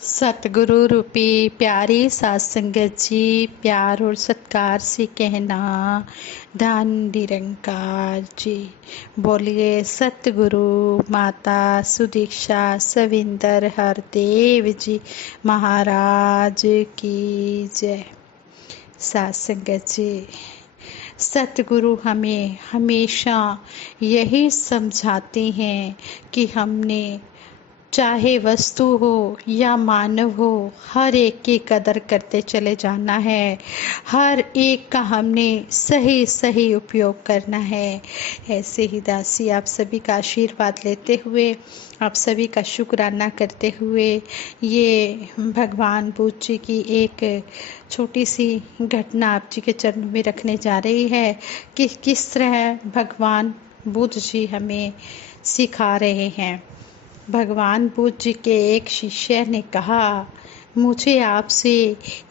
सतगुरु रूपी प्यारी सात संगत जी, प्यार और सत्कार से कहना धन निरंकार जी। बोलिए सतगुरु माता सुदीक्षा सविंदर हरदेव जी महाराज की जय। सात संगत जी, सतगुरु हमें हमेशा यही समझाते हैं कि हमने चाहे वस्तु हो या मानव हो, हर एक की कदर करते चले जाना है। हर एक का हमने सही सही उपयोग करना है। ऐसे ही दासी आप सभी का आशीर्वाद लेते हुए, आप सभी का शुक्राना करते हुए, ये भगवान बुद्ध जी की एक छोटी सी घटना आप जी के चरणों में रखने जा रही है कि किस तरह भगवान बुद्ध जी हमें सिखा रहे हैं। भगवान बुद्ध जी के एक शिष्य ने कहा, मुझे आपसे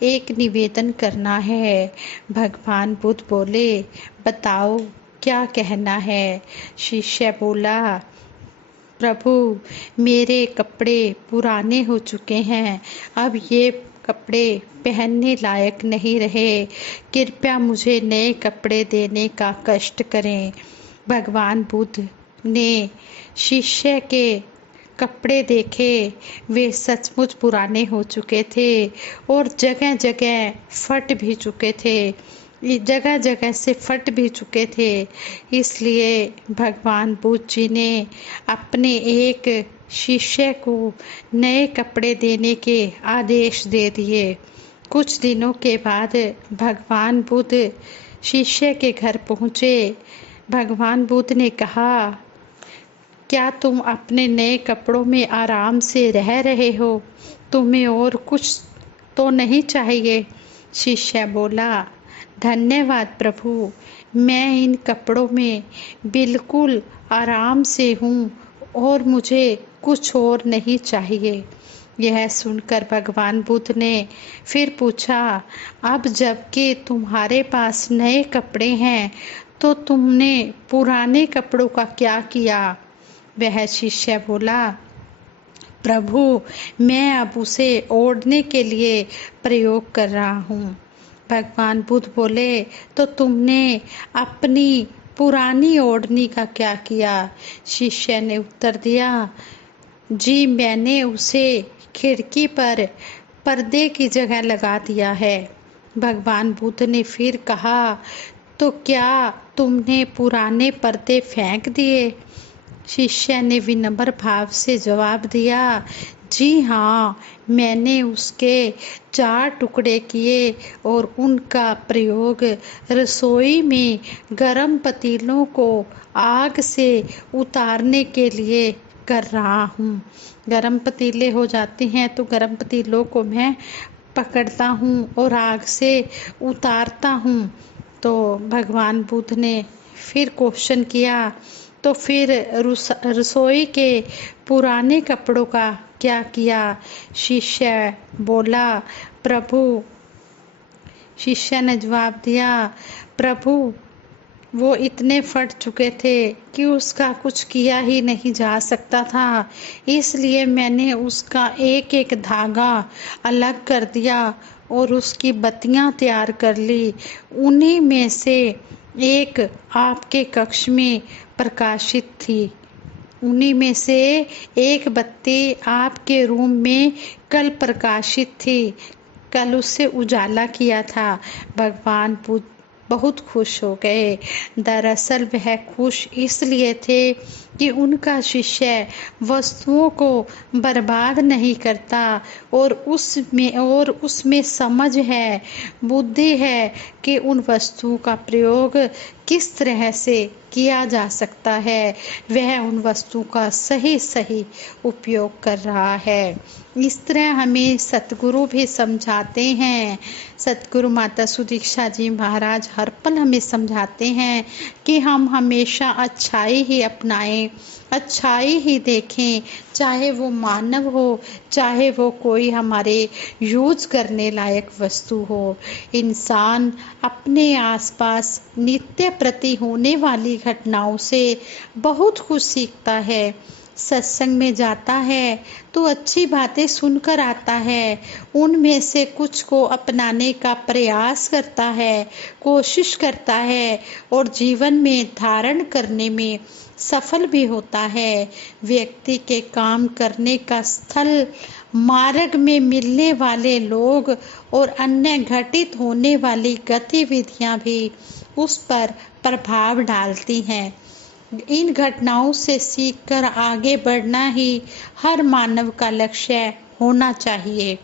एक निवेदन करना है। भगवान बुद्ध बोले, बताओ क्या कहना है। शिष्य बोला, प्रभु मेरे कपड़े पुराने हो चुके हैं, अब ये कपड़े पहनने लायक नहीं रहे, कृपया मुझे नए कपड़े देने का कष्ट करें। भगवान बुद्ध ने शिष्य के कपड़े देखे, वे सचमुच पुराने हो चुके थे और जगह जगह फट भी चुके थे, जगह जगह से फट भी चुके थे। इसलिए भगवान बुद्ध जी ने अपने एक शिष्य को नए कपड़े देने के आदेश दे दिए। कुछ दिनों के बाद भगवान बुद्ध शिष्य के घर पहुँचे। भगवान बुद्ध ने कहा, क्या तुम अपने नए कपड़ों में आराम से रह रहे हो? तुम्हें और कुछ तो नहीं चाहिए? शिष्य बोला, धन्यवाद प्रभु, मैं इन कपड़ों में बिल्कुल आराम से हूँ और मुझे कुछ और नहीं चाहिए। यह सुनकर भगवान बुद्ध ने फिर पूछा, अब जबकि तुम्हारे पास नए कपड़े हैं तो तुमने पुराने कपड़ों का क्या किया? वह शिष्य बोला, प्रभु मैं अब उसे ओढ़ने के लिए प्रयोग कर रहा हूँ। भगवान बुद्ध बोले, तो तुमने अपनी पुरानी ओढ़नी का क्या किया? शिष्य ने उत्तर दिया, जी मैंने उसे खिड़की पर पर्दे की जगह लगा दिया है। भगवान बुद्ध ने फिर कहा, तो क्या तुमने पुराने पर्दे फेंक दिए? शिष्य ने विनम्र भाव से जवाब दिया, जी हाँ, मैंने उसके 4 टुकड़े किए और उनका प्रयोग रसोई में गर्म पतीलों को आग से उतारने के लिए कर रहा हूँ। गर्म पतीले हो जाते हैं तो गर्म पतीलों को मैं पकड़ता हूँ और आग से उतारता हूँ। तो भगवान बुद्ध ने फिर क्वेश्चन किया, तो फिर रसोई के पुराने कपड़ों का क्या किया? शिष्य बोला, प्रभु, शिष्य ने जवाब दिया, प्रभु वो इतने फट चुके थे कि उसका कुछ किया ही नहीं जा सकता था, इसलिए मैंने उसका एक एक धागा अलग कर दिया और उसकी बत्तियां तैयार कर ली। उन्हीं में से एक आपके कक्ष में प्रकाशित थी। उन्हीं में से एक बत्ती आपके रूम में कल प्रकाशित थी, कल उससे उजाला किया था। भगवान बुद्ध बहुत खुश हो गए। दरअसल वह खुश इसलिए थे कि उनका शिष्य वस्तुओं को बर्बाद नहीं करता और उसमें समझ है, बुद्धि है कि उन वस्तुओं का प्रयोग किस तरह से किया जा सकता है। वह उन वस्तुओं का सही सही उपयोग कर रहा है। इस तरह हमें सतगुरु भी समझाते हैं। सतगुरु माता सुदीक्षा जी महाराज हर पल हमें समझाते हैं कि हम हमेशा अच्छाई ही अपनाएं, अच्छाई ही देखें, चाहे वो मानव हो, चाहे वो कोई हमारे यूज करने लायक वस्तु हो। इंसान अपने आसपास नित्य प्रति होने वाली घटनाओं से बहुत कुछ सीखता है। सत्संग में जाता है तो अच्छी बातें सुनकर आता है, उनमें से कुछ को अपनाने का प्रयास करता है, कोशिश करता है और जीवन में धारण करने में सफल भी होता है। व्यक्ति के काम करने का स्थल, मार्ग में मिलने वाले लोग और अन्य घटित होने वाली गतिविधियां भी उस पर प्रभाव डालती हैं। इन घटनाओं से सीखकर आगे बढ़ना ही हर मानव का लक्ष्य होना चाहिए।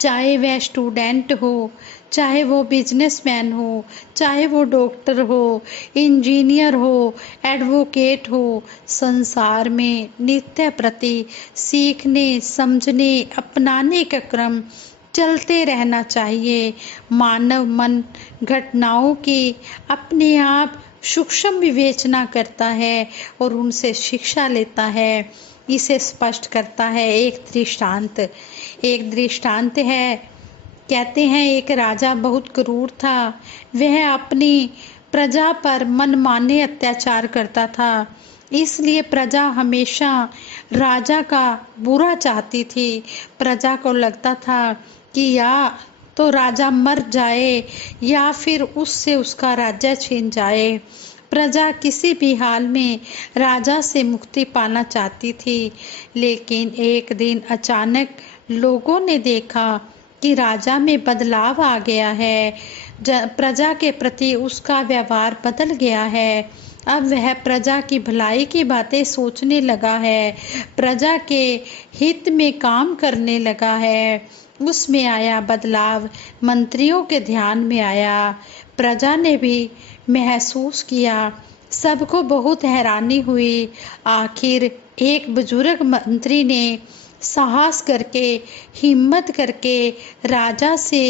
चाहे वह स्टूडेंट हो, चाहे वो बिजनेसमैन हो, चाहे वो डॉक्टर हो, इंजीनियर हो, एडवोकेट हो, संसार में नित्य प्रति सीखने, समझने, अपनाने का क्रम चलते रहना चाहिए। मानव मन घटनाओं की अपने आप सूक्ष्म विवेचना करता है और उनसे शिक्षा लेता है। इसे स्पष्ट करता है एक दृष्टांत है। कहते हैं एक राजा बहुत क्रूर था। वह अपनी प्रजा पर मनमाने अत्याचार करता था, इसलिए प्रजा हमेशा राजा का बुरा चाहती थी। प्रजा को लगता था कि या तो राजा मर जाए या फिर उससे उसका राज्य छीन जाए। प्रजा किसी भी हाल में राजा से मुक्ति पाना चाहती थी, लेकिन एक दिन अचानक लोगों ने देखा कि राजा में बदलाव आ गया है। प्रजा के प्रति उसका व्यवहार बदल गया है। अब वह प्रजा की भलाई की बातें सोचने लगा है, प्रजा के हित में काम करने लगा है। उसमें आया बदलाव मंत्रियों के ध्यान में आया, प्रजा ने भी महसूस किया। सबको बहुत हैरानी हुई। आखिर एक बुजुर्ग मंत्री ने साहस करके, हिम्मत करके राजा से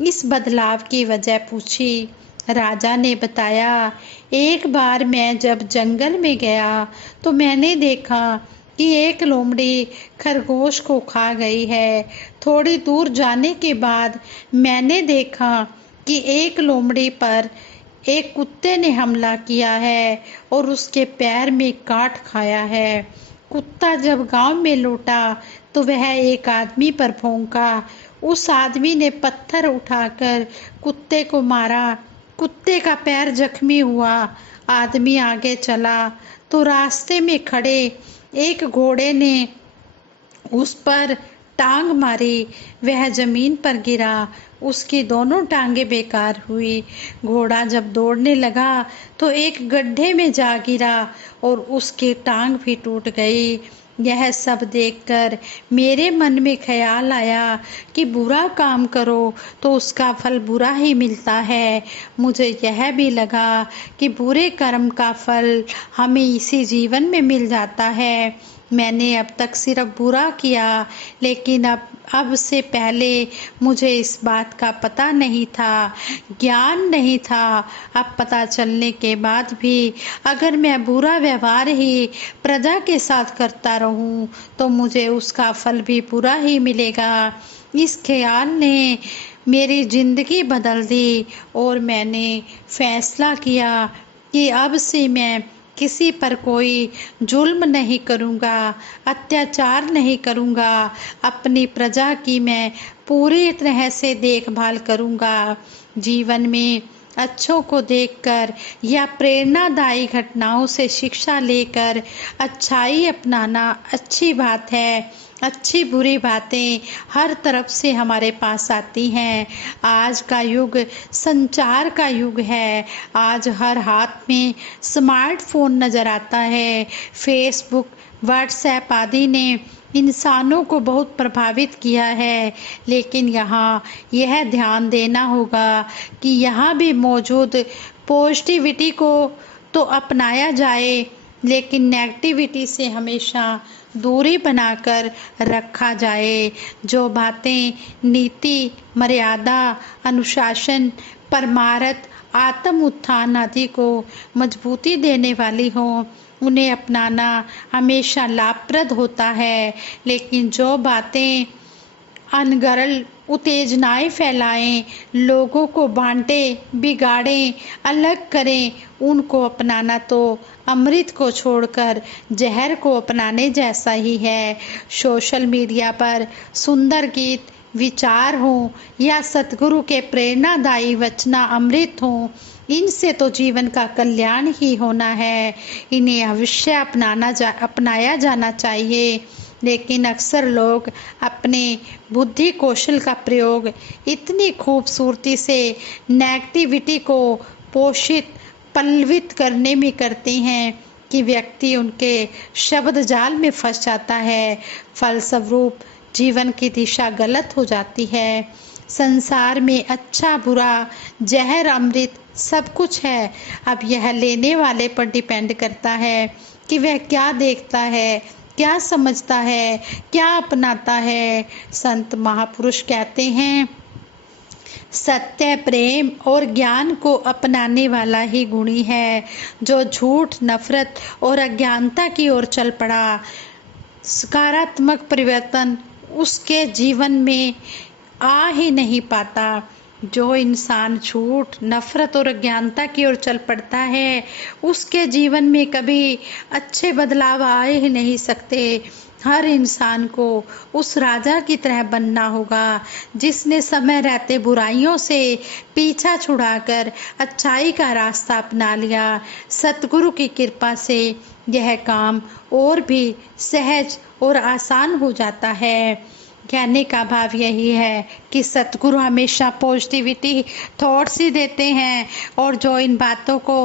इस बदलाव की वजह पूछी। राजा ने बताया, एक बार मैं जब जंगल में गया तो मैंने देखा कि एक लोमड़ी खरगोश को खा गई है। थोड़ी दूर जाने के बाद मैंने देखा कि एक लोमड़ी पर एक कुत्ते ने हमला किया है और उसके पैर में काट खाया है। कुत्ता जब गांव में लौटा तो वह एक आदमी पर भौंका। उस आदमी ने पत्थर उठाकर कुत्ते को मारा। कुत्ते का पैर जख्मी हुआ। आदमी आगे चला तो रास्ते में खड़े एक घोड़े ने उस पर टांग मारी। वह जमीन पर गिरा। उसकी दोनों टांगे बेकार हुई। घोड़ा जब दौड़ने लगा तो एक गड्ढे में जा गिरा और उसकी टांग भी टूट गई। यह सब देखकर मेरे मन में ख्याल आया कि बुरा काम करो तो उसका फल बुरा ही मिलता है। मुझे यह भी लगा कि बुरे कर्म का फल हमें इसी जीवन में मिल जाता है। मैंने अब तक सिर्फ बुरा किया, लेकिन अब से पहले मुझे इस बात का पता नहीं था, ज्ञान नहीं था। अब पता चलने के बाद भी अगर मैं बुरा व्यवहार ही प्रजा के साथ करता रहूं तो मुझे उसका फल भी बुरा ही मिलेगा। इस ख्याल ने मेरी जिंदगी बदल दी और मैंने फैसला किया कि अब से मैं किसी पर कोई जुल्म नहीं करूँगा, अत्याचार नहीं करूँगा। अपनी प्रजा की मैं पूरी तरह से देखभाल करूँगा। जीवन में अच्छों को देखकर या प्रेरणादायी घटनाओं से शिक्षा लेकर अच्छाई अपनाना अच्छी बात है। अच्छी बुरी बातें हर तरफ से हमारे पास आती हैं। आज का युग संचार का युग है। आज हर हाथ में स्मार्टफोन नज़र आता है। फेसबुक, व्हाट्सएप आदि ने इंसानों को बहुत प्रभावित किया है, लेकिन यहाँ यह ध्यान देना होगा कि यहाँ भी मौजूद पॉजिटिविटी को तो अपनाया जाए, लेकिन नेगेटिविटी से हमेशा दूरी बनाकर रखा जाए। जो बातें नीति, मर्यादा, अनुशासन, परमार्थ, आत्म उत्थान आदि को मजबूती देने वाली हों, उन्हें अपनाना हमेशा लाभप्रद होता है। लेकिन जो बातें अनगढ़ उत्तेजनाएं फैलाएं, लोगों को बांटें, बिगाड़ें, अलग करें, उनको अपनाना तो अमृत को छोड़कर जहर को अपनाने जैसा ही है। सोशल मीडिया पर सुंदर गीत, विचार हों या सतगुरु के प्रेरणादायी वचना अमृत हों, इनसे तो जीवन का कल्याण ही होना है। इन्हें अवश्य अपनाया जाना चाहिए। लेकिन अक्सर लोग अपने बुद्धि कौशल का प्रयोग इतनी खूबसूरती से नेगेटिविटी को पोषित पल्लवित करने में करते हैं कि व्यक्ति उनके शब्द जाल में फंस जाता है। फलस्वरूप जीवन की दिशा गलत हो जाती है। संसार में अच्छा बुरा, जहर अमृत सब कुछ है। अब यह लेने वाले पर डिपेंड करता है कि वह क्या देखता है, क्या समझता है, क्या अपनाता है। संत महापुरुष कहते हैं, सत्य, प्रेम और ज्ञान को अपनाने वाला ही गुणी है। जो झूठ, नफरत और अज्ञानता की ओर चल पड़ा, सकारात्मक परिवर्तन उसके जीवन में आ ही नहीं पाता। जो इंसान झूठ, नफरत और अज्ञानता की ओर चल पड़ता है, उसके जीवन में कभी अच्छे बदलाव आ ही नहीं सकते। हर इंसान को उस राजा की तरह बनना होगा जिसने समय रहते बुराइयों से पीछा छुड़ाकर अच्छाई का रास्ता अपना लिया। सतगुरु की कृपा से यह काम और भी सहज और आसान हो जाता है। कहने का भाव यही है कि सतगुरु हमेशा पॉजिटिविटी थॉट्स ही देते हैं, और जो इन बातों को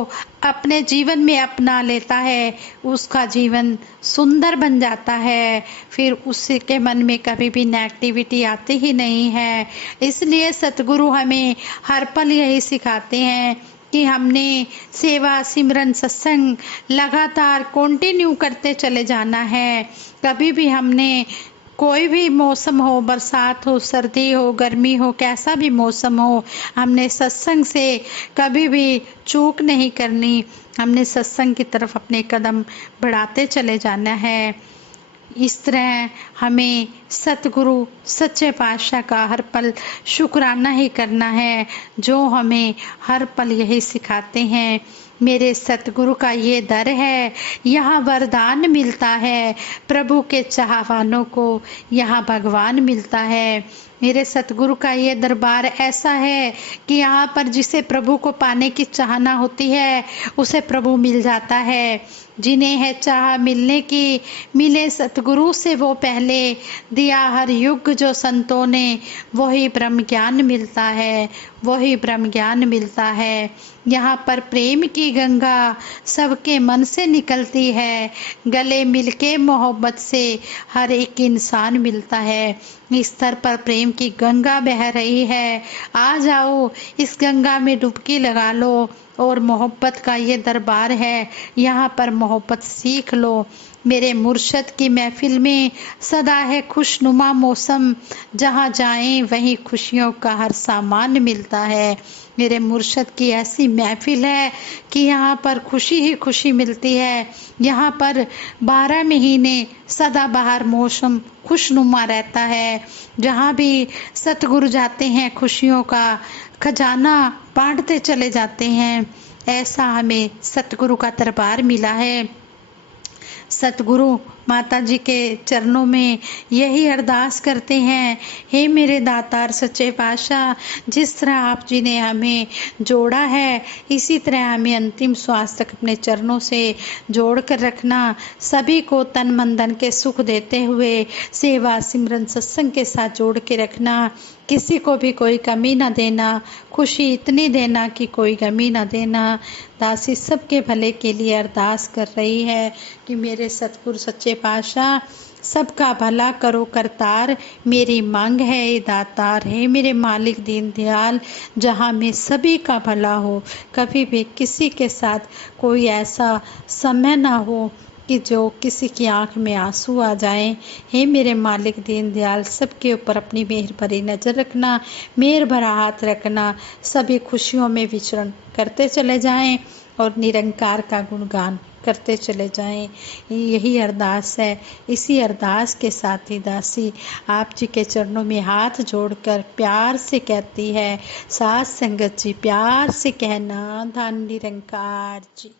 अपने जीवन में अपना लेता है उसका जीवन सुंदर बन जाता है। फिर उसके मन में कभी भी नेगेटिविटी आती ही नहीं है। इसलिए सतगुरु हमें हर पल यही सिखाते हैं कि हमने सेवा, सिमरन, सत्संग लगातार कंटिन्यू करते चले जाना है। कभी भी हमने कोई भी मौसम हो, बरसात हो, सर्दी हो, गर्मी हो, कैसा भी मौसम हो, हमने सत्संग से कभी भी चूक नहीं करनी। हमने सत्संग की तरफ अपने कदम बढ़ाते चले जाना है। इस तरह हमें सतगुरु सच्चे पातशाह का हर पल शुक्राना ही करना है, जो हमें हर पल यही सिखाते हैं। मेरे सतगुरु का ये दर है, यहाँ वरदान मिलता है, प्रभु के चाहवानों को यहाँ भगवान मिलता है। मेरे सतगुरु का ये दरबार ऐसा है कि यहाँ पर जिसे प्रभु को पाने की चाहना होती है उसे प्रभु मिल जाता है। जिन्हें है चाह मिलने की, मिले सतगुरु से वो पहले, दिया हर युग जो संतों ने, वही ब्रह्म ज्ञान मिलता है, वही ब्रह्म ज्ञान मिलता है। यहाँ पर प्रेम की गंगा सबके मन से निकलती है, गले मिलके मोहब्बत से हर एक इंसान मिलता है। इस स्तर पर प्रेम की गंगा बह रही है। आ जाओ, इस गंगा में डुबकी लगा लो, और मोहब्बत का ये दरबार है, यहाँ पर मोहब्बत सीख लो। मेरे मुर्शद की महफिल में सदा है खुशनुमा मौसम, जहाँ जाएं वहीं खुशियों का हर सामान मिलता है। मेरे मुर्शद की ऐसी महफिल है कि यहाँ पर खुशी ही खुशी मिलती है। यहाँ पर 12 महीने सदाबहार मौसम खुशनुमा रहता है। जहाँ भी सतगुरु जाते हैं खुशियों का खजाना बांटते चले जाते हैं। ऐसा हमें सतगुरु का दरबार मिला है। सतगुरु माता जी के चरणों में यही अरदास करते हैं, हे मेरे दातार सच्चे पातशाह, जिस तरह आप जी ने हमें जोड़ा है इसी तरह हमें अंतिम श्वास तक अपने चरणों से जोड़ कर रखना। सभी को तन मन धन के सुख देते हुए सेवा, सिमरन, सत्संग के साथ जोड़ के रखना। किसी को भी कोई कमी ना देना, खुशी इतनी देना कि कोई कमी ना देना। दासी सबके भले के लिए अरदास कर रही है कि मेरे सतगुरु सच्चे पातशाह सबका भला करो करतार, मेरी मांग है ये दातार, है मेरे मालिक दीन दयाल, जहाँ में सभी का भला हो। कभी भी किसी के साथ कोई ऐसा समय ना हो कि जो किसी की आंख में आंसू आ जाएं। हे मेरे मालिक दीन दयाल, सबके ऊपर अपनी मेहर भरी नज़र रखना, मेहर भरा हाथ रखना, सभी खुशियों में विचरण करते चले जाएं और निरंकार का गुणगान करते चले जाएं। यही अरदास है। इसी अरदास के साथ ही दासी आप जी के चरणों में हाथ जोड़कर प्यार से कहती है, साथ संगत जी प्यार से कहना, धन निरंकार जी।